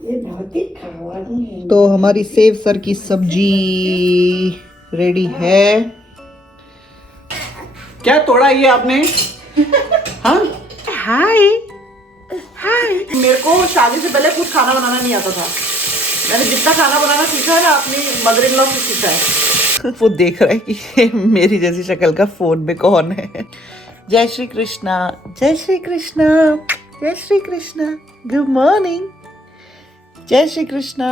तो हमारी save sir की सब्जी रेडी है। क्या तोड़ा ये आपने? हाँ हाय हाय। मेरे को शादी से पहले कुछ खाना बनाना नहीं आता था। मैंने जितना खाना बनाना सीखा है ना अपनी मदर इन लॉ से सीखा है। वो देख रहा है कि मेरी जैसी शक्ल का फोन में कौन है। जय श्री कृष्णा, जय श्री कृष्णा, जय श्री कृष्णा, गुड मॉर्निंग, जय श्री कृष्णा,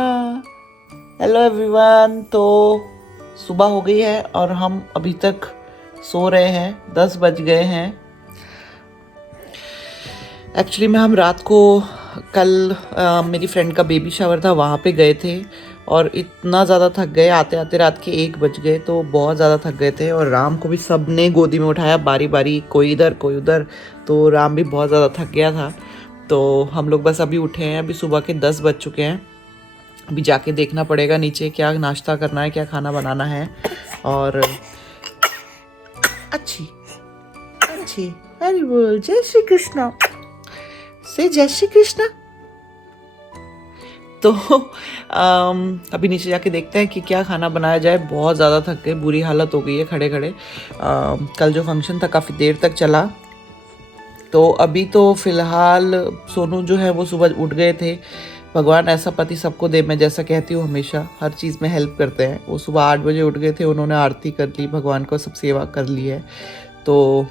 हेलो एवरीवन। तो सुबह हो गई है और हम अभी तक सो रहे हैं, 10 बज गए हैं। एक्चुअली में हम रात को कल मेरी फ्रेंड का बेबी शावर था, वहाँ पे गए थे और इतना ज़्यादा थक गए, आते आते रात के 1 बज गए। तो बहुत ज़्यादा थक गए थे और राम को भी सब ने गोदी में उठाया बारी बारी, कोई इधर कोई उधर। तो राम भी बहुत ज़्यादा थक गया था। तो हम लोग बस अभी उठे हैं, अभी सुबह के 10 बज चुके हैं। अभी जाके देखना पड़ेगा नीचे क्या नाश्ता करना है, क्या खाना बनाना है। और अच्छी अच्छी वेरी बोल जय श्री कृष्णा से, जय श्री कृष्णा। तो अभी नीचे जाके देखते हैं कि क्या खाना बनाया जाए। बहुत ज़्यादा थक गए, बुरी हालत हो गई है खड़े खड़े। कल जो फंक्शन था काफ़ी देर तक चला। तो अभी तो फ़िलहाल सोनू जो है वो सुबह उठ गए थे। भगवान ऐसा पति सबको दे, मैं जैसा कहती हूँ हमेशा हर चीज़ में हेल्प करते हैं। वो सुबह 8 बजे उठ गए थे, उन्होंने आरती कर ली, भगवान को सब सेवा कर ली है। तो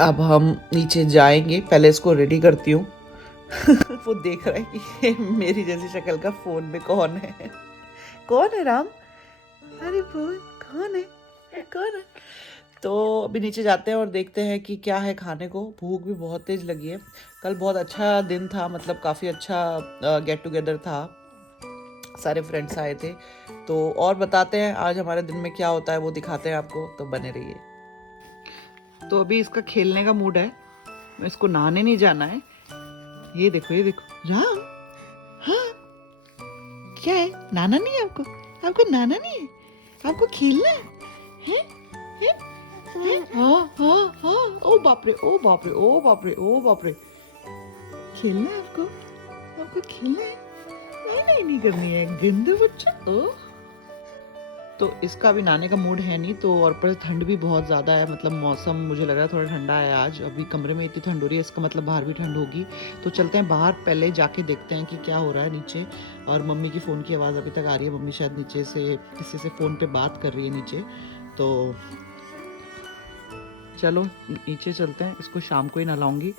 अब हम नीचे जाएंगे, पहले इसको रेडी करती हूँ। वो देख रहा है कि मेरी जैसी शक्ल का फोन में कौन है। कौन है राम? अरे बोल कौन है, कौन है? तो अभी नीचे जाते हैं और देखते हैं कि क्या है खाने को। भूख भी बहुत तेज लगी है। कल बहुत अच्छा दिन था, मतलब काफ़ी अच्छा गेट टुगेदर था, सारे फ्रेंड्स आए थे। तो और बताते हैं आज हमारे दिन में क्या होता है, वो दिखाते हैं आपको, तो बने रहिए। तो अभी इसका खेलने का मूड है, इसको नहाने नहीं जाना है। ये देखो ये देखो राम, हाँ क्या है, नहाना नहीं है आपको? आपको नहाना नहीं है, आपको खेलना है? है? हाँ हाँ हाँ, ओ बाप रे, ओ बाप रे, ओ बाप रे, ओ बाप रे। खेलना है आपको? आपको खेलना है? नहीं नहीं नहीं करनी है, गंदे बच्चे। ओ तो इसका अभी नहाने का मूड है नहीं। तो और पर ठंड भी बहुत ज़्यादा है, मतलब मौसम मुझे लग रहा है थोड़ा ठंडा है आज। अभी कमरे में इतनी ठंड हो रही है, इसका मतलब बाहर भी ठंड होगी। तो चलते हैं बाहर, पहले जाके देखते हैं कि क्या हो रहा है नीचे। और मम्मी की फ़ोन की आवाज़ अभी तक आ रही है, मम्मी शायद नीचे से किसी से फ़ोन पे बात कर रही है नीचे। तो चलो नीचे चलते हैं, इसको शाम को ही नहलाऊंगी।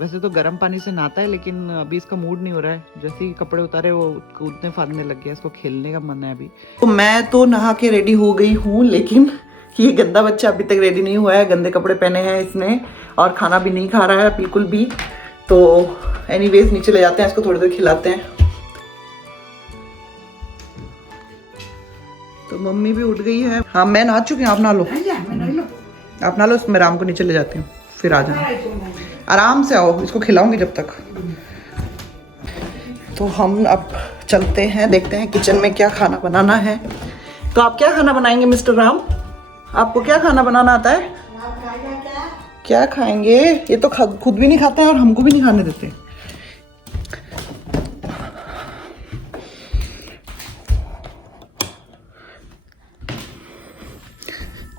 वैसे तो गर्म पानी से नहाता है, लेकिन अभी इसका मूड नहीं हो रहा है। जैसे ही कपड़े उतारे वो कूदने फादने लग गया, इसको खेलने का मन है अभी। तो मैं तो नहा के रेडी हो गई हूँ, लेकिन ये गंदा बच्चा अभी तक रेडी नहीं हुआ है। गंदे कपड़े पहने हैं इसने और खाना भी नहीं खा रहा है बिल्कुल भी। तो एनीवेज नीचे ले जाते हैं, इसको थोड़ी देर खिलाते हैं। तो मम्मी भी उठ गई है। हाँ मैं नहा चुकी हूँ, आप नहा लो, आप नहा लो। मैं राम को नीचे ले जाती हूँ, फिर आ जाना, आराम से आओ, इसको खिलाऊंगी जब तक। तो हम अब चलते हैं, देखते हैं किचन में क्या खाना बनाना है। तो आप क्या खाना बनाएंगे मिस्टर राम? आपको क्या खाना बनाना आता है? क्या खाएंगे? ये तो खुद भी नहीं खाते हैं और हमको भी नहीं खाने देते।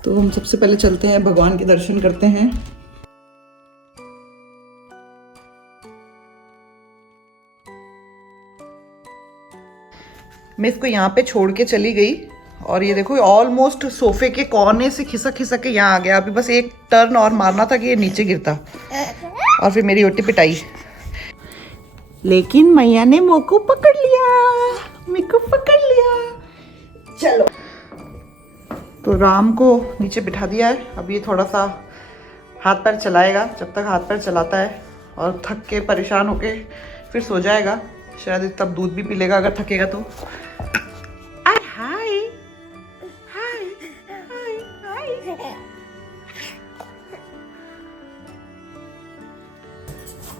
तो हम सबसे पहले चलते हैं, भगवान के दर्शन करते हैं। मैं इसको यहाँ पे छोड़ के चली गई और ये देखो ऑलमोस्ट सोफे के कोने से खिसक खिसक के यहाँ आ गया। अभी बस एक टर्न और मारना था कि ये नीचे गिरता और फिर मेरी ओटी पिटाई। लेकिन मैया ने मेरे को पकड़ लिया, मेरे को पकड़ लिया। चलो तो राम को नीचे बिठा दिया है। अब ये थोड़ा सा हाथ पैर चलाएगा, जब तक हाथ पैर चलाता है और थक के परेशान होके फिर सो जाएगा। शायद तब दूध भी पी लेगा अगर थकेगा तो। हाय हाय हाय हाय।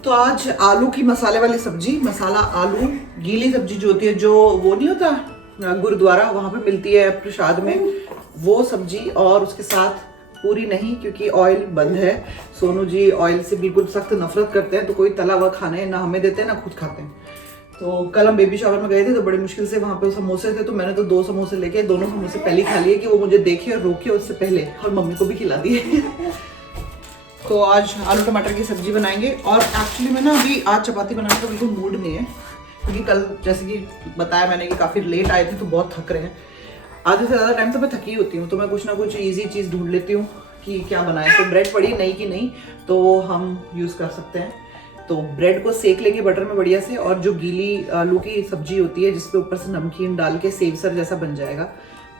तो आज आलू की मसाले वाली सब्जी, मसाला आलू, गीली सब्जी जो होती है, जो वो नहीं होता गुरुद्वारा वहां पे मिलती है प्रसाद में, वो सब्जी। और उसके साथ पूरी नहीं, क्योंकि ऑयल बंद है। सोनू जी ऑयल से बिल्कुल सख्त नफरत करते हैं, तो कोई तला हुआ खाने ना हमें देते हैं ना खुद खाते हैं। तो कल हम बेबी शावर में गए थे तो बड़ी मुश्किल से वहाँ पे समोसे थे, तो मैंने तो 2 समोसे लेके दोनों समोसे पहले खा लिए कि वो मुझे देखे और रोके उससे पहले, और मम्मी को भी खिला दिए। तो आज आलू टमाटर की सब्जी बनाएंगे। और एक्चुअली मैं ना अभी आज चपाती बनाने का बिल्कुल मूड नहीं है, क्योंकि कल जैसे कि बताया मैंने कि काफ़ी लेट आए थे तो बहुत थक रहे हैं। आधे से ज़्यादा टाइम तो मैं थकी होती हूँ, तो मैं कुछ ना कुछ ईजी चीज़ ढूंढ लेती हूँ कि क्या बनाए। तो ब्रेड पड़ी नहीं कि नहीं तो हम यूज़ कर सकते हैं। तो ब्रेड को सेक लेंगे बटर में बढ़िया से, और जो गीली आलू की सब्जी होती है जिसपे ऊपर से नमकीन डाल के सेवसर जैसा बन जाएगा।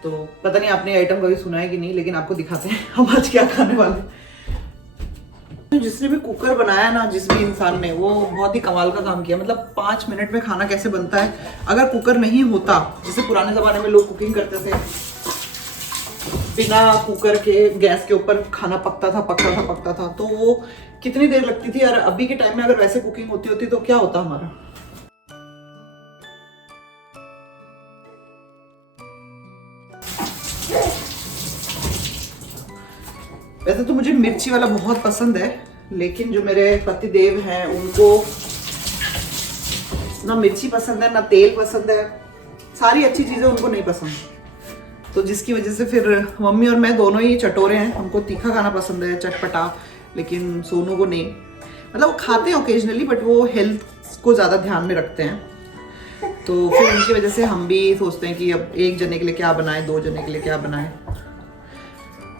तो पता नहीं आपने आइटम कभी सुना है कि नहीं, लेकिन आपको दिखाते हैं हम आज क्या खाने वाले। जिसने भी कुकर बनाया ना, जिस भी इंसान ने, वो बहुत ही कमाल का काम किया। मतलब 5 मिनट में खाना कैसे बनता है। अगर कुकर नहीं होता, जैसे पुराने ज़माने में लोग कुकिंग करते थे बिना कुकर के, गैस के ऊपर खाना पकता था, तो वो कितनी देर लगती थी। और अभी के टाइम में अगर वैसे कुकिंग होती तो क्या होता हमारा। वैसे तो मुझे मिर्ची वाला बहुत पसंद है, लेकिन जो मेरे पति देव हैं उनको ना मिर्ची पसंद है ना तेल पसंद है, सारी अच्छी चीजें उनको नहीं पसंद। तो जिसकी वजह से फिर मम्मी और मैं दोनों ही चटोरे हैं। हमको तीखा खाना पसंद है, चटपटा, लेकिन सोनू को नहीं। मतलब वो खाते हैं ओकेजनली, बट वो हेल्थ को ज़्यादा ध्यान में रखते हैं। तो फिर उनकी वजह से हम भी सोचते हैं कि अब एक जने के लिए क्या बनाएं, 2 जने के लिए क्या बनाएं।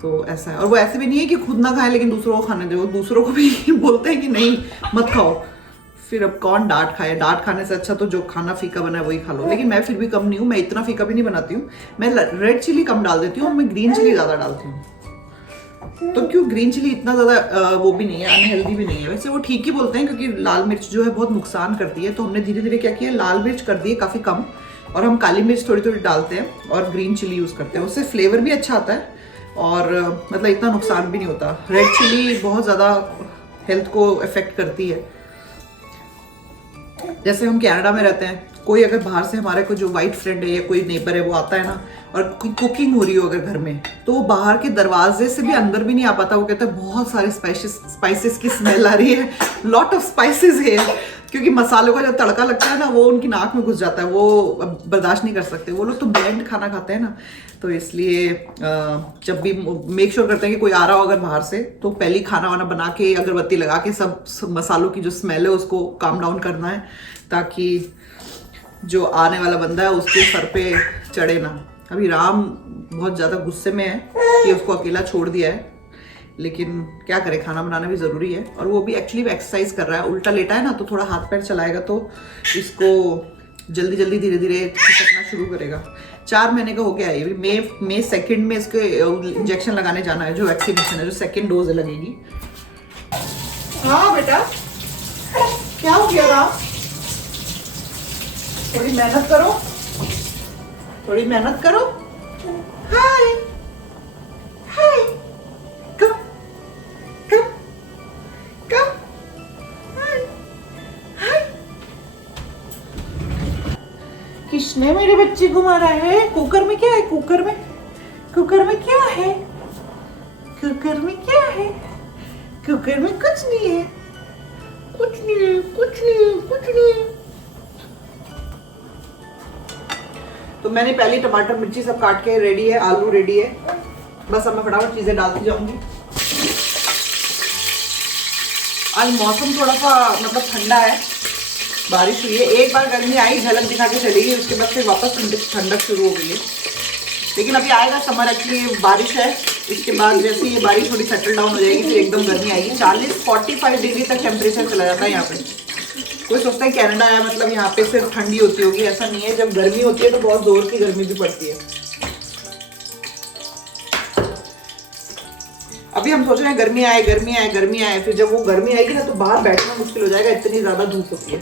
तो ऐसा है। और वो ऐसे भी नहीं है कि खुद ना खाएं लेकिन दूसरों को खाने दे, वो दूसरों को भी बोलते हैं कि नहीं मत खाओ। फिर अब कौन डांट खाए, डांट खाने से अच्छा तो जो खाना फीका बना है वही खा लो। लेकिन मैं फिर भी कम नहीं हूँ, मैं इतना फीका भी नहीं बनाती हूँ। मैं रेड चिली कम डाल देती हूँ और मैं ग्रीन चिली ज़्यादा डालती हूँ। तो क्यों ग्रीन चिली इतना ज़्यादा वो भी नहीं है, अनहेल्दी भी नहीं है। वैसे वो ठीक ही बोलते हैं, क्योंकि लाल मिर्च जो है बहुत नुकसान करती है। तो हमने धीरे धीरे क्या किया, लाल मिर्च कर दी है काफ़ी कम, और हम काली मिर्च थोड़ी थोड़ी डालते हैं और ग्रीन चिली यूज़ करते हैं। उससे फ्लेवर भी अच्छा आता है और मतलब इतना नुकसान भी नहीं होता। रेड चिली बहुत ज़्यादा हेल्थ को अफेक्ट करती है। जैसे हम कनाडा में रहते हैं, कोई अगर बाहर से हमारे को जो वाइट फ्रेंड है या कोई नेबर है वो आता है ना, और कोई कुकिंग हो रही हो अगर घर में, तो वो बाहर के दरवाजे से भी अंदर भी नहीं आ पाता। वो कहता है बहुत सारे स्पाइसेस की स्मेल आ रही है, लॉट ऑफ स्पाइसेस है। क्योंकि मसालों का जब तड़का लगता है ना, वो उनकी नाक में घुस जाता है, वो बर्दाश्त नहीं कर सकते। वो लोग तो ब्लेंड खाना खाते हैं ना, तो इसलिए जब भी मेक श्योर करते हैं कि कोई आ रहा हो अगर बाहर से, तो पहले खाना वाना बना के अगरबत्ती लगा के सब मसालों की जो स्मेल है उसको काम डाउन करना है, ताकि जो आने वाला बंदा है उसके सर पे चढ़े ना। अभी राम बहुत ज़्यादा गुस्से में है कि उसको अकेला छोड़ दिया है, लेकिन क्या करे, खाना बनाना भी ज़रूरी है। और वो भी एक्चुअली एक्सरसाइज कर रहा है, उल्टा लेटा है ना, तो थोड़ा हाथ पैर चलाएगा तो इसको जल्दी जल्दी धीरे धीरे खिसकना शुरू करेगा। 4 महीने का हो गया है। मई 2 में इसके इंजेक्शन लगाने जाना है, जो वैक्सीनेशन है, जो 2nd डोज लगेगी। हाँ बेटा, क्या हो गया राम? थोड़ी मेहनत करो, थोड़ी मेहनत करो। हाय हाय, कम कम कम, हाय हाय। किसने मेरे बच्चे को मारा है? कुकर में क्या है? कुकर में क्या है? कुकर में क्या है? कुकर में कुछ नहीं है, कुछ नहीं है, कुछ नहीं है, कुछ नहीं है। तो मैंने पहले टमाटर मिर्ची सब काट के रेडी है, आलू रेडी है, बस अब मैं फटाफट चीजें डालती जाऊंगी। आज मौसम थोड़ा सा मतलब ठंडा है, बारिश हुई है। एक बार गर्मी आई, झलक दिखा के चली गई, उसके बाद फिर वापस ठंडक शुरू हो गई है। लेकिन अभी आएगा समर, एक्चुअली बारिश है। इसके बाद जैसे ये बारिश थोड़ी सेटल डाउन हो जाएगी, फिर एकदम गर्मी आएगी। 40-45 डिग्री तक टेम्परेचर चला जाता है यहाँ पे। कोई सोचता है कनाडा है मतलब यहाँ पे सिर्फ ठंडी होती होगी, ऐसा नहीं है। जब गर्मी होती है तो बहुत जोर की गर्मी भी पड़ती है। अभी हम सोच रहे हैं गर्मी आए, गर्मी आए, गर्मी आए, फिर जब वो गर्मी आएगी ना तो बाहर बैठना मुश्किल हो जाएगा, इतनी ज्यादा धूप होती है।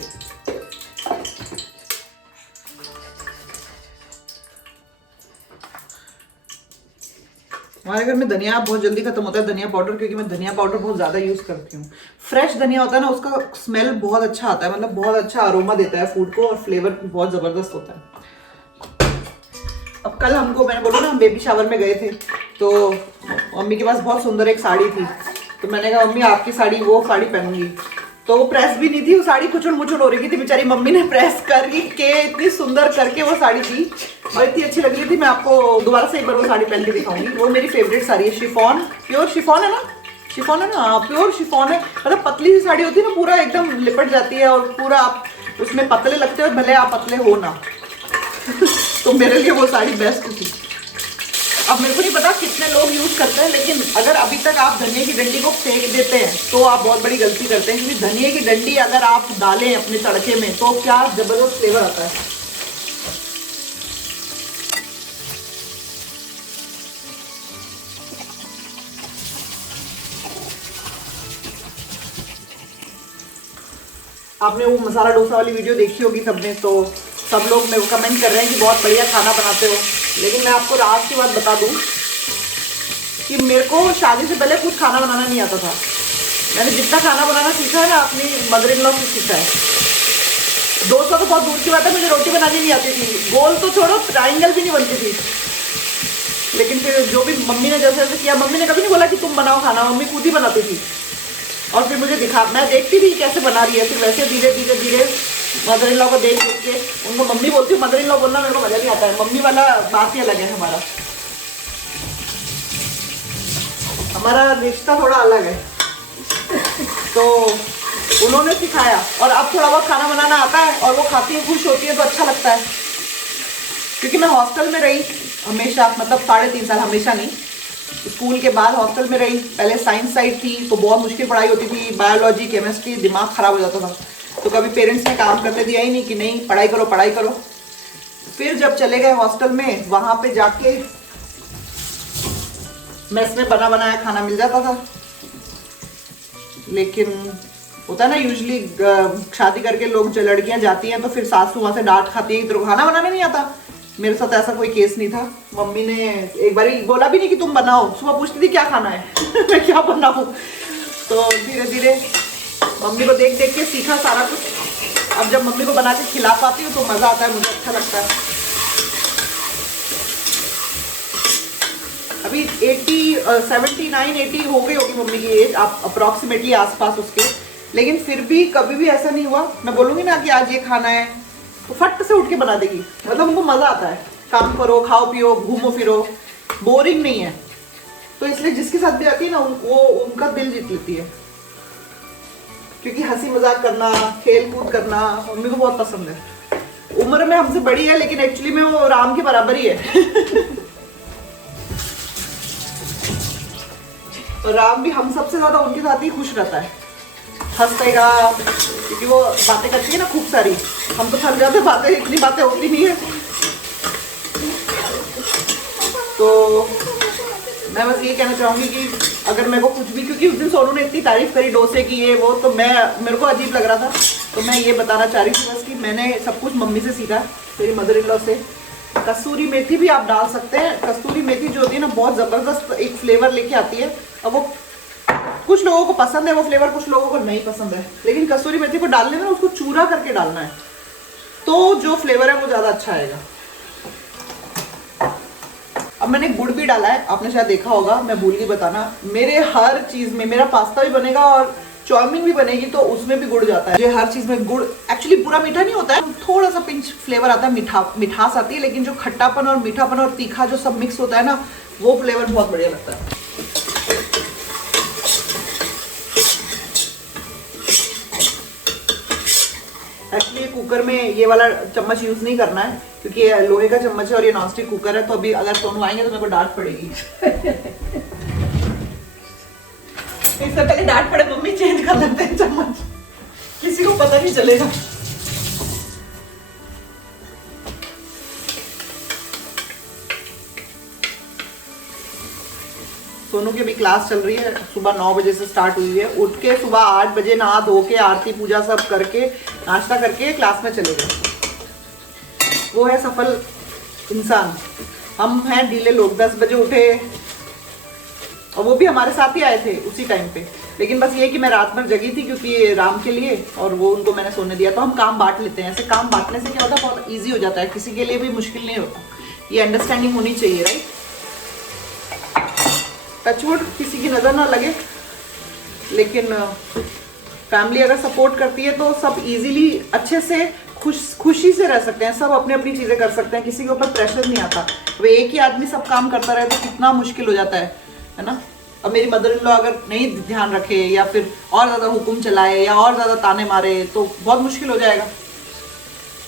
हमारे घर में धनिया बहुत जल्दी खत्म होता है, धनिया पाउडर, क्योंकि मैं धनिया पाउडर बहुत ज़्यादा यूज़ करती हूँ। फ्रेश धनिया होता है ना, उसका स्मेल बहुत अच्छा आता है, मतलब बहुत अच्छा अरोमा देता है फूड को, और फ्लेवर बहुत ज़बरदस्त होता है। अब कल हमको, मैंने बोला ना हम बेबी शावर में गए थे, तो मम्मी के पास बहुत सुंदर एक साड़ी थी, तो मैंने कहा मम्मी आपकी साड़ी, वो साड़ी पहनूंगी। तो वो प्रेस भी नहीं थी, वो साड़ी कुचुन मुचुन हो रही थी बेचारी, मम्मी ने प्रेस करके इतनी सुंदर करके वो साड़ी दी और इतनी अच्छी लग रही थी। मैं आपको दोबारा से एक बार वो साड़ी पहन के दिखाऊंगी। वो मेरी फेवरेट साड़ी है, शिफॉन, प्योर शिफॉन है ना, शिफॉन है ना, हाँ प्योर शिफॉन है। मतलब पतली सी साड़ी होती है ना, पूरा एकदम लिपट जाती है और पूरा आप उसमें पतले लगते हो, भले आप पतले हो ना। तो मेरे लिए वो साड़ी बेस्ट थी। अब मेरे को नहीं पता कितने लोग यूज़ करते हैं, लेकिन अगर अभी तक आप धनिया की डंडी को फेंक देते हैं तो आप बहुत बड़ी गलती करते हैं, क्योंकि धनिया की डंडी अगर आप डालें अपने तड़के में तो क्या जबरदस्त फ्लेवर आता है। आपने वो मसाला डोसा वाली वीडियो देखी होगी सबने, तो सब लोग मेरे को कमेंट कर रहे हैं कि बहुत बढ़िया खाना बनाते हो। लेकिन मैं आपको राज की बात बता दूं कि मेरे को शादी से पहले खुद खाना बनाना नहीं आता था। मैंने जितना खाना बनाना सीखा है ना अपनी मदर इन लॉ से सीखा है। डोसा तो बहुत दूर की बात है, मुझे रोटी बनानी नहीं आती थी, गोल तो छोड़ो ट्रायंगल भी नहीं बनती थी। लेकिन फिर जो भी मम्मी ने जैसे जैसे किया, मम्मी ने कभी नहीं बोला कि तुम बनाओ खाना, मम्मी खुद ही बनाती थी और फिर मुझे दिखा, मैं देखती थी कैसे बना रही है। फिर वैसे धीरे धीरे धीरे मदर इन लॉ को देख देख के, उनको मम्मी बोलती हूँ, मदर इन लॉ बोलना मेरे को मजा नहीं आता है, मम्मी वाला बात ही अलग है। हमारा रिश्ता थोड़ा अलग है। तो उन्होंने सिखाया और अब थोड़ा बहुत खाना बनाना आता है और वो खाती है, खुश होती है, तो अच्छा लगता है। क्योंकि मैं हॉस्टल में रही हमेशा, मतलब 3.5 साल, हमेशा नहीं, स्कूल के बाद हॉस्टल में रही। पहले साइंस साइड थी तो बहुत मुश्किल पढ़ाई होती थी, बायोलॉजी केमिस्ट्री, दिमाग खराब हो जाता था। तो कभी पेरेंट्स ने काम करने दिया ही नहीं कि नहीं पढ़ाई करो पढ़ाई करो। फिर जब चले गए हॉस्टल में, वहाँ पे जाके मेस में बना बनाया खाना मिल जाता था। लेकिन होता है ना यूजुअली शादी करके लोग जो लड़कियां जाती हैं तो फिर सासू वहाँ से डांट खाती है कि तेरे को खाना बनाना नहीं आता। मेरे साथ ऐसा कोई केस नहीं था। मम्मी ने एक बार बोला भी नहीं कि तुम बनाओ, सुबह पूछती थी क्या खाना है मैं क्या बनाऊँ। तो धीरे धीरे मम्मी को देख देख के सीखा सारा कुछ। अब जब मम्मी को बना के खिला पाती हूँ तो मज़ा आता है, मुझे अच्छा लगता है। अभी 79-80 हो गई होगी मम्मी की एज, आप अप्रॉक्सीमेटली आसपास उसके। लेकिन फिर भी कभी भी ऐसा नहीं हुआ, मैं बोलूँगी ना कि आज ये खाना है तो फट से उठ के बना देगी। मतलब उनको मज़ा आता है, काम करो खाओ पियो घूमो फिरो, बोरिंग नहीं है। तो इसलिए जिसके साथ भी आती है ना वो उनका दिल जीत लेती है, क्योंकि हंसी मजाक करना, खेल कूद करना मम्मी को बहुत पसंद है। उम्र में हमसे बड़ी है लेकिन एक्चुअली में वो राम के बराबर ही है और राम भी हम सबसे ज्यादा उनके साथ ही खुश रहता है, हंसतेगा, क्योंकि वो बातें करती है ना खूब सारी। हम तो थक जाते, बातें इतनी बातें होती नहीं है। तो मैं बस ये कहना चाहूँगी कि अगर मेरे को कुछ भी, क्योंकि उस दिन सोनू ने इतनी तारीफ करी डोसे की ये वो, तो मेरे को अजीब लग रहा था, तो मैं ये बताना चाह रही थी बस कि मैंने सब कुछ मम्मी से सीखा, मेरी मदर इन लॉ से। कसूरी मेथी भी आप डाल सकते हैं। कसूरी मेथी जो होती है ना बहुत ज़बरदस्त एक फ्लेवर लेके आती है। अब वो कुछ लोगों को पसंद है वो फ्लेवर, कुछ लोगों को नहीं पसंद है, लेकिन कसूरी मेथी को डालने में उसको चूरा करके डालना है तो जो फ्लेवर है वो ज़्यादा अच्छा आएगा। अब मैंने गुड़ भी डाला है, आपने शायद देखा होगा, मैं भूल गई बताना। मेरे हर चीज़ में, मेरा पास्ता भी बनेगा और चाउमीन भी बनेगी तो उसमें भी गुड़ जाता है। जो हर चीज़ में गुड़, एक्चुअली पूरा मीठा नहीं होता है, थोड़ा सा पिंच फ्लेवर आता है, मिठास आती है, लेकिन जो खट्टापन और मीठापन और तीखा जो सब मिक्स होता है ना, वो फ्लेवर बहुत बढ़िया लगता है। एक्चुअली कुकर में ये वाला चम्मच यूज़ नहीं करना है, क्योंकि ये लोहे का चम्मच है और ये नॉनस्टिक कुकर है। तो अभी अगर सोनू आएंगे तो मेरे को डांट पड़ेगी इससे पहले डांट पड़े मम्मी चेंज कर लेते हैं चम्मच, किसी को पता नहीं चलेगा। सोनू की अभी क्लास चल रही है, सुबह 9 बजे से स्टार्ट हुई है। उठ के सुबह 8 बजे नहा धो के आरती पूजा सब करके नाश्ता करके क्लास में चले गए। वो है सफल इंसान। हम हैं ढीले लोग, 10 बजे उठे और वो भी हमारे साथ ही आए थे उसी टाइम पे। लेकिन बस ये कि मैं रात भर जगी थी क्योंकि राम के लिए, और वो उनको मैंने सोने दिया। तो हम काम बांट लेते हैं, ऐसे काम बांटने से क्या होता है बहुत ईजी हो जाता है, किसी के लिए भी मुश्किल नहीं होता। ये अंडरस्टैंडिंग होनी चाहिए, राइट। टचवुड किसी की नज़र ना लगे, लेकिन फैमिली अगर सपोर्ट करती है तो सब इजीली अच्छे से खुशी से रह सकते हैं, सब अपनी अपनी चीज़ें कर सकते हैं, किसी के ऊपर प्रेशर नहीं आता। वो एक ही आदमी सब काम करता रहे तो कितना मुश्किल हो जाता है ना। अब मेरी मदर इन लॉ अगर नहीं ध्यान रखे या फिर और ज़्यादा हुक्म चलाए या और ज़्यादा ताने मारे तो बहुत मुश्किल हो जाएगा।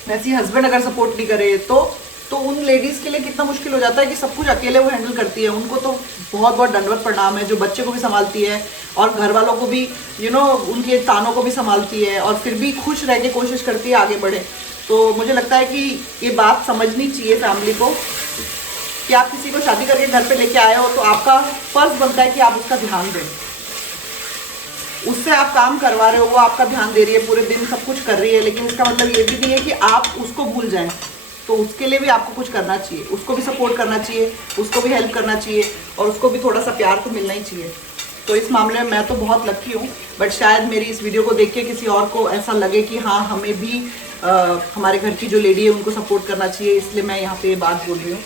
वैसे ही हस्बैंड अगर सपोर्ट नहीं करे तो उन लेडीज़ के लिए कितना मुश्किल हो जाता है कि सब कुछ अकेले वो हैंडल करती है। उनको तो बहुत बहुत दंडवत प्रणाम है, जो बच्चे को भी संभालती है और घर वालों को भी उनके तानों को भी संभालती है और फिर भी खुश रह के कोशिश करती है आगे बढ़े। तो मुझे लगता है कि ये बात समझनी चाहिए फैमिली को कि आप किसी को शादी करके घर पे लेके आए हो तो आपका फर्ज बनता है कि आप उसका ध्यान दें। उससे आप काम करवा रहे हो, वो आपका ध्यान दे रही है, पूरे दिन सब कुछ कर रही है, लेकिन इसका मतलब ये भी नहीं है कि आप उसको भूल जाएं। तो उसके लिए भी आपको कुछ करना चाहिए, उसको भी सपोर्ट करना चाहिए, उसको भी हेल्प करना चाहिए और उसको भी थोड़ा सा प्यार तो मिलना ही चाहिए। तो इस मामले में मैं तो बहुत लकी हूँ, बट शायद मेरी इस वीडियो को देख के किसी और को ऐसा लगे कि हाँ हमें भी हमारे घर की जो लेडी है उनको सपोर्ट करना चाहिए, इसलिए मैं यहाँ पे ये बात बोल रही हूँ।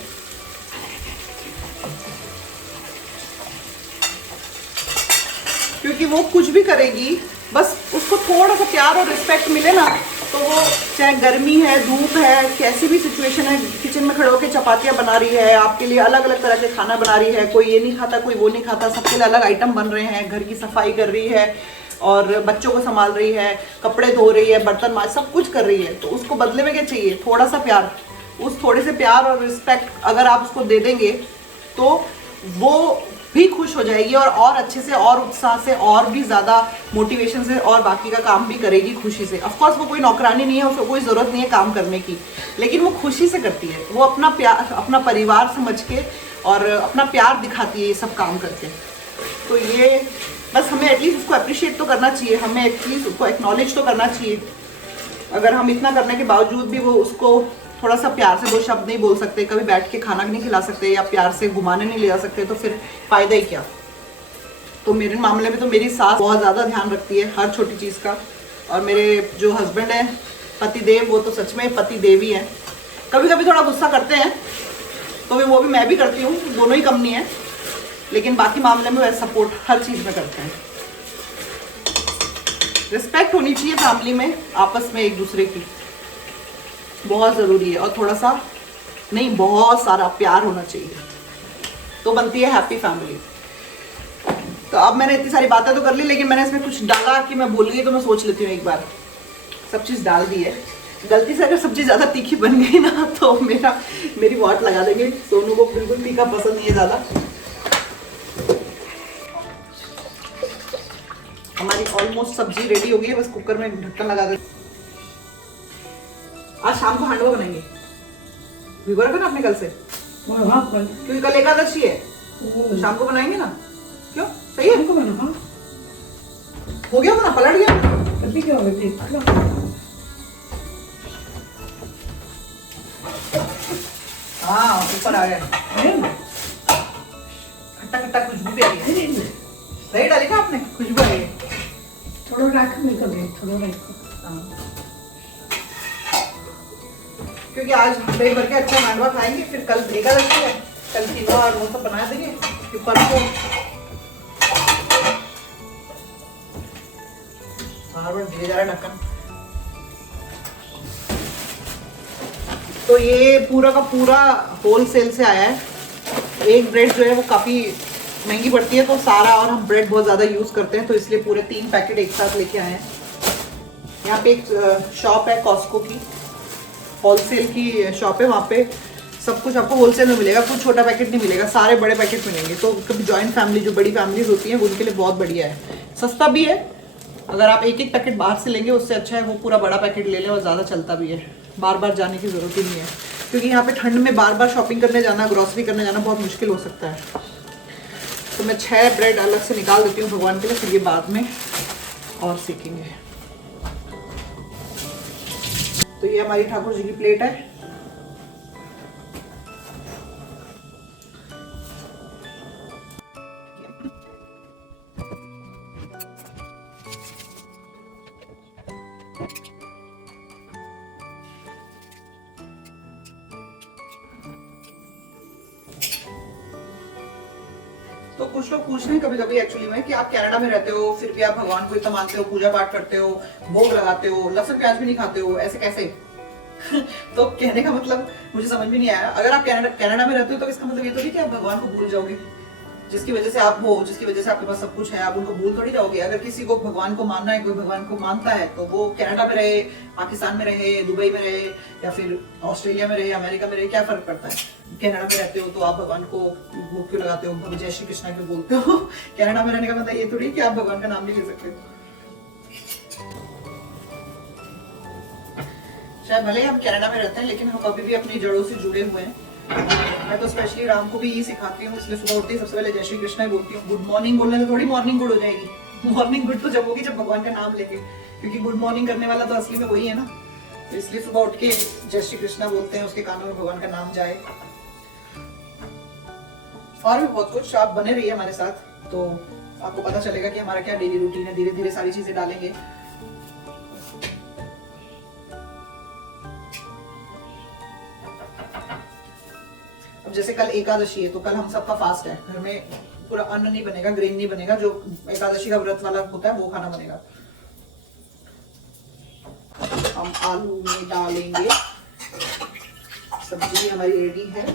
क्योंकि वो कुछ भी करेगी, बस उसको थोड़ा सा प्यार और रिस्पेक्ट मिले ना, तो वो चाहे गर्मी है, धूप है, कैसी भी सिचुएशन है, किचन में खड़े होकर चपातियाँ बना रही है, आपके लिए अलग अलग तरह के खाना बना रही है, कोई ये नहीं खाता कोई वो नहीं खाता, सबके लिए अलग आइटम बन रहे हैं, घर की सफाई कर रही है और बच्चों को संभाल रही है, कपड़े धो रही है, बर्तन मांज, सब कुछ कर रही है। तो उसको बदले में क्या चाहिए? थोड़ा सा प्यार। उस थोड़े से प्यार और रिस्पेक्ट अगर आप उसको दे देंगे तो वो भी खुश हो जाएगी और अच्छे से और उत्साह से और भी ज़्यादा मोटिवेशन से और बाकी का काम भी करेगी खुशी से। ऑफकोर्स वो कोई नौकरानी नहीं है, उसको कोई ज़रूरत नहीं है काम करने की, लेकिन वो खुशी से करती है, वो अपना प्यार अपना परिवार समझ के और अपना प्यार दिखाती है ये सब काम करके। तो ये बस हमें एटलीस्ट उसको अप्रिशिएट तो करना चाहिए, हमें एटलीस्ट उसको एक्नॉलेज तो करना चाहिए। अगर हम इतना करने के बावजूद भी वो उसको थोड़ा सा प्यार से दो शब्द नहीं बोल सकते, कभी बैठ के खाना नहीं खिला सकते या प्यार से घुमाने नहीं ले जा सकते, तो फिर फ़ायदा ही क्या। तो मेरे मामले में तो मेरी सास बहुत ज़्यादा ध्यान रखती है हर छोटी चीज़ का, और मेरे जो हस्बैंड हैं पति देव, वो तो सच में पति देव ही हैं। कभी कभी थोड़ा गुस्सा करते हैं तो वो भी मैं भी करती हूँ, दोनों ही कम नहीं है, लेकिन बाकी मामले में वह सपोर्ट हर चीज़ में करते हैं। रिस्पेक्ट होनी चाहिए फैमिली में आपस में एक दूसरे की, बहुत ज़रूरी है, और थोड़ा सा नहीं बहुत सारा प्यार होना चाहिए, तो बनती है हैप्पी फैमिली। तो अब मैंने इतनी सारी बातें तो कर ली, लेकिन मैंने इसमें कुछ डाला कि मैं भूल गई, तो मैं सोच लेती हूँ एक बार। सब चीज़ डाल दी है, गलती से अगर सब्जी ज़्यादा तीखी बन गई ना तो मेरी वाट लगा देंगे। सोनू को बिल्कुल तीखा पसंद नहीं है ज़्यादा। हमारी ऑलमोस्ट सब्जी रेडी हो गई है, बस कुकर में ढक्कन लगा दे। आज शाम को हांडवा बनाएंगे, भिगो रखा ना आपने कल से, क्योंकि कल एकादशी है, तो शाम को बनाएंगे ना। क्यों? सही है, हो गया ना, पलट गया। हाँ ऊपर आ गया, खट्टा खट्टा खुशबू भी आ रही है। दही डाली ना आपने, खुशबू आ रही है। थोड़ा रख क्योंकि आज पेट भर के अच्छा हांडवा खाएंगे, फिर कल एकादशी है, कल कीमा और वो सब बना देंगे, फिर परसों बार दिए जा रहा है ढक्कन। तो ये पूरा का पूरा होलसेल से आया है। एक ब्रेड जो है वो काफ़ी महंगी पड़ती है, तो सारा, और हम ब्रेड बहुत ज़्यादा यूज़ करते हैं, तो इसलिए पूरे 3 पैकेट एक साथ लेके आए हैं। यहाँ पे एक शॉप है कॉस्को की, होलसेल की शॉप है, वहाँ पे सब कुछ आपको होलसेल में मिलेगा, कुछ छोटा पैकेट नहीं मिलेगा, सारे बड़े पैकेट मिलेंगे। तो कभी जॉइंट फैमिली, जो बड़ी फैमिलीज होती हैं, उनके लिए बहुत बढ़िया है, सस्ता भी है। अगर आप एक एक पैकेट बाहर से लेंगे उससे अच्छा है वो पूरा बड़ा पैकेट ले लें, और ज़्यादा चलता भी है, बार बार जाने की ज़रूरत ही नहीं है, क्योंकि यहाँ पे ठंड में बार बार शॉपिंग करने जाना, ग्रॉसरी करने जाना बहुत मुश्किल हो सकता है। तो मैं 6 ब्रेड अलग से निकाल देती हूँ भगवान के लिए, फिर ये बाद में और सीखेंगे। तो ये हमारी ठाकुर जी की प्लेट है। तो कुछ लोग पूछते हैं कभी कभी एक्चुअली में कि आप कनाडा में रहते हो फिर भी आप भगवान को इतना मानते हो, पूजा पाठ करते हो, भोग लगाते हो, लहसुन प्याज भी नहीं खाते हो, ऐसे कैसे? तो कहने का मतलब मुझे समझ में नहीं आया। अगर आप कनाडा में रहते हो तो इसका मतलब ये तो नहीं कि आप भगवान को भूल जाओगे। जिसकी वजह से आप हो, जिसकी वजह से आपके पास सब कुछ है, आप उनको भूल थोड़ी जाओगे। अगर किसी को भगवान को मानना है, कोई भगवान को मानता है, तो वो कनाडा में रहे, पाकिस्तान में रहे, दुबई में रहे, या फिर ऑस्ट्रेलिया में रहे, अमेरिका में रहे, क्या फर्क पड़ता है? कनाडा में रहते हो तो आप भगवान को भोग क्यों लगाते हो, जय श्री कृष्णा क्यों बोलते हो? कनाडा में रहने का मतलब ये थोड़ी कि आप भगवान का नाम नहीं ले सकते। शायद भले ही हम कनाडा में रहते हैं लेकिन हम अभी भी अपनी जड़ों से जुड़े हुए हैं। मैं तो स्पेशली राम को भी यही सिखाती हूँ, इसलिए सुबह उठते ही सबसे पहले जय श्री कृष्णा ही बोलती हूँ। गुड मॉर्निंग बोलने से थोड़ी मॉर्निंग गुड हो जाएगी। मॉर्निंग गुड तो जब होगी जब भगवान का नाम लेके, क्योंकि गुड मॉर्निंग करने वाला तो असली में वही है ना। तो इसलिए सुबह उठ के जय श्री कृष्णा बोलते हैं, उसके कानों में भगवान का नाम जाए। और भी बहुत कुछ, आप बने रहिए हमारे साथ तो आपको पता चलेगा कि हमारा क्या डेली रूटीन है। धीरे धीरे सारी चीजें डालेंगे। अब जैसे कल एकादशी है तो कल हम सबका फास्ट है, घर में पूरा अन्न नहीं बनेगा, ग्रेन नहीं बनेगा, जो एकादशी का व्रत वाला होता है वो खाना बनेगा। हम आलू में डालेंगे, सब्जी हमारी रेडी है।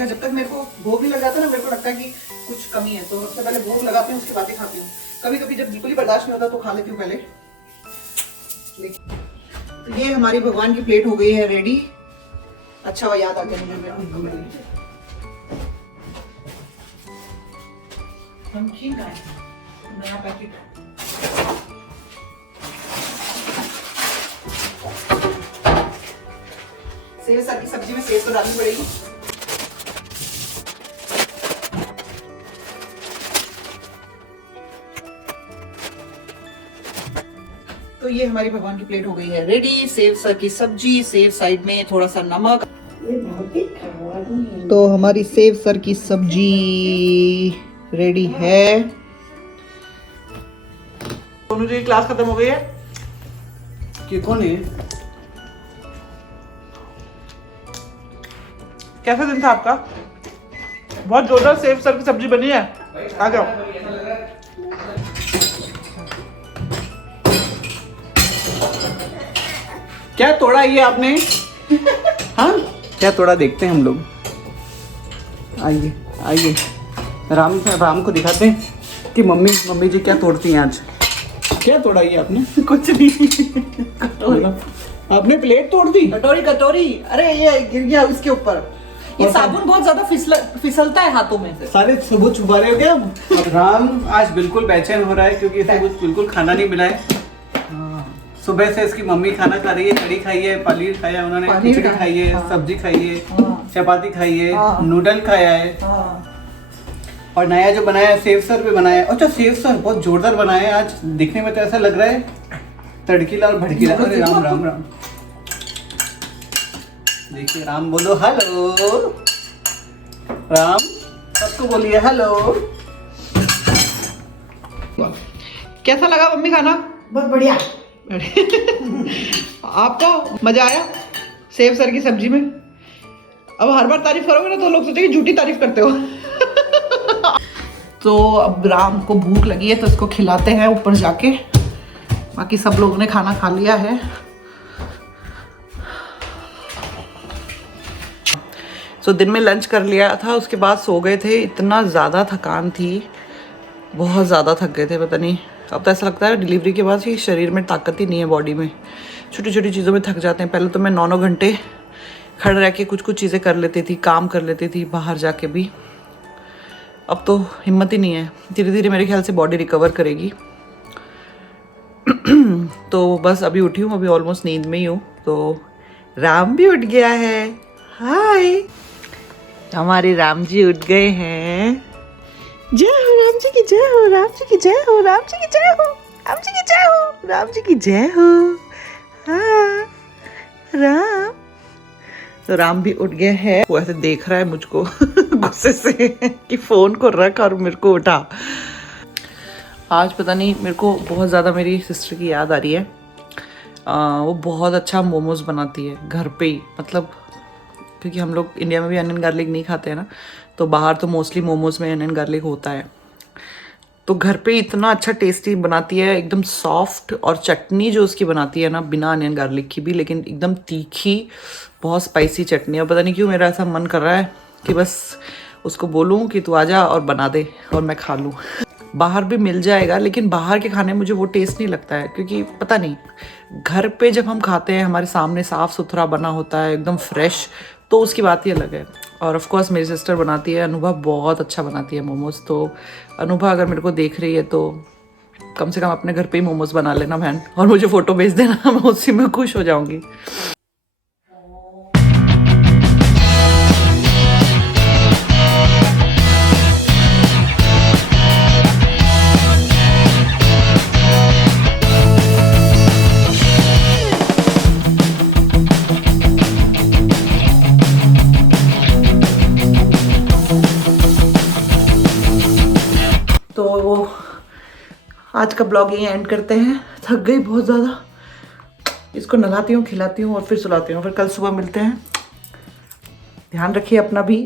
जब तक मेरे को भोग नहीं लग जाता ना, मेरे को लगता है कि कुछ कमी है, तो सबसे पहले भोग लगाती हूँ, उसके बाद ही खाती हूँ। कभी कभी जब बिल्कुल ही बर्दाश्त नहीं होता तो खा लेती हूँ पहले। तो ये हमारी भगवान की प्लेट हो गई है रेडी। अच्छा हुआ याद आ गया मुझे। नमकीन का नया पैकेट। सेव सर की सब्जी में सेव तो डालनी पड़ेगी। तो ये हमारी भगवान की प्लेट हो गई है रेडी। सेव सर की सब्जी, सेव साइड में थोड़ा सा नमक। तो हमारी सेव सर की सब्जी रेडी है। दोनों जी की क्लास खत्म हो गई है। कि कौन है? कैसा दिन था आपका? बहुत जोरदार सेव सर की सब्जी बनी है। आ जाओ। क्या तोड़ा ये आपने? हाँ, क्या तोड़ा देखते हैं हम लोग। आइए आइए, राम को दिखाते हैं कि मम्मी जी क्या तोड़ती हैं आज। क्या तोड़ा ये आपने? कुछ नहीं। आपने प्लेट तोड़ दी? कटोरी। अरे ये गिर गया इसके ऊपर। ये साबुन बहुत ज्यादा फिसलता है हाथों में से। सारे सबूत छुपा रहे हो क्या? अब राम आज बिल्कुल बेचैन हो रहा है क्योंकि इसे बिल्कुल खाना नहीं मिला है। सुबह से इसकी मम्मी खाना खा रही है, कड़ी खाई है, पनीर खाया उन्होंने, खिचड़ी खाई है, सब्जी खाई है, चपाती खाई है, नूडल खाया है, और नया जो बनाया है सेव सर भी बनाया है। अच्छा, सेव सर बहुत जोरदार बनाया है आज। दिखने में तो ऐसा लग रहा है तड़कीला और भड़कीला। अरे राम राम राम। देखिए राम बोलो हेलो। राम सबको बोलिए हेलो। कैसा लगा मम्मी खाना? बहुत बढ़िया। आपको मजा आया सेव सर की सब्जी में? अब हर बार तारीफ करोगे ना तो लोग सोचेंगे झूठी तारीफ करते हो। तो अब राम को भूख लगी है तो इसको खिलाते हैं ऊपर जाके। बाकी सब लोगों ने खाना खा लिया है। तो दिन में लंच कर लिया था, उसके बाद सो गए थे। इतना ज़्यादा थकान थी, बहुत ज़्यादा थक गए थे। पता नहीं, अब तो ऐसा लगता है डिलीवरी के बाद ही शरीर में ताकत ही नहीं है, बॉडी में। छोटी छोटी चीज़ों में थक जाते हैं। पहले तो मैं 9 घंटे खड़े रह के कुछ चीज़ें कर लेती थी, काम कर लेती थी बाहर जाके भी। अब तो हिम्मत ही नहीं है। धीरे धीरे मेरे ख्याल से बॉडी रिकवर करेगी। तो बस अभी उठी हूँ, अभी ऑलमोस्ट नींद में ही हूँ। तो राम भी उठ गया है। हाय, हमारे राम जी उठ गए हैं। जय हो राम जी की जय हो, राम जी की जय हो, राम जी की जय हो, राम जी की जय हो, राम जी की जय हो। हाँ राम। तो राम भी उठ गया है। वो ऐसे देख रहा है मुझको गुस्से से कि फोन को रख और मेरे को उठा। आज पता नहीं मेरे को बहुत ज़्यादा मेरी सिस्टर की याद आ रही है। वो बहुत अच्छा मोमोज बनाती है घर पे ही। मतलब क्योंकि हम लोग इंडिया में भी अनियन गार्लिक नहीं खाते हैं ना, तो बाहर तो मोस्टली मोमोज में अनियन गार्लिक होता है। तो घर पे इतना अच्छा टेस्टी बनाती है, एकदम सॉफ्ट, और चटनी जो उसकी बनाती है ना बिना अनियन गार्लिक की भी, लेकिन एकदम तीखी, बहुत स्पाइसी चटनी है। पता नहीं क्यों मेरा ऐसा मन कर रहा है कि बस उसको बोलूँ कि तू आजा और बना दे और मैं खा लूँ। बाहर भी मिल जाएगा, लेकिन बाहर के खाने में मुझे वो टेस्ट नहीं लगता है, क्योंकि पता नहीं, घर पे जब हम खाते हैं हमारे सामने साफ़ सुथरा बना होता है, एकदम फ्रेश, तो उसकी बात ही अलग है। और ऑफ कोर्स मेरी सिस्टर बनाती है, अनुभा बहुत अच्छा बनाती है मोमोज़। तो अनुभा अगर मेरे को देख रही है तो कम से कम अपने घर पे ही मोमोज़ बना लेना बहन, और मुझे फ़ोटो भेज देना, मैं उसी में खुश हो जाऊँगी। तो आज का ब्लॉग यहीं एंड करते हैं। थक गई बहुत ज़्यादा। इसको नहलाती हूँ, खिलाती हूँ और फिर सुलाती हूँ, फिर कल सुबह मिलते हैं। ध्यान रखिए अपना भी।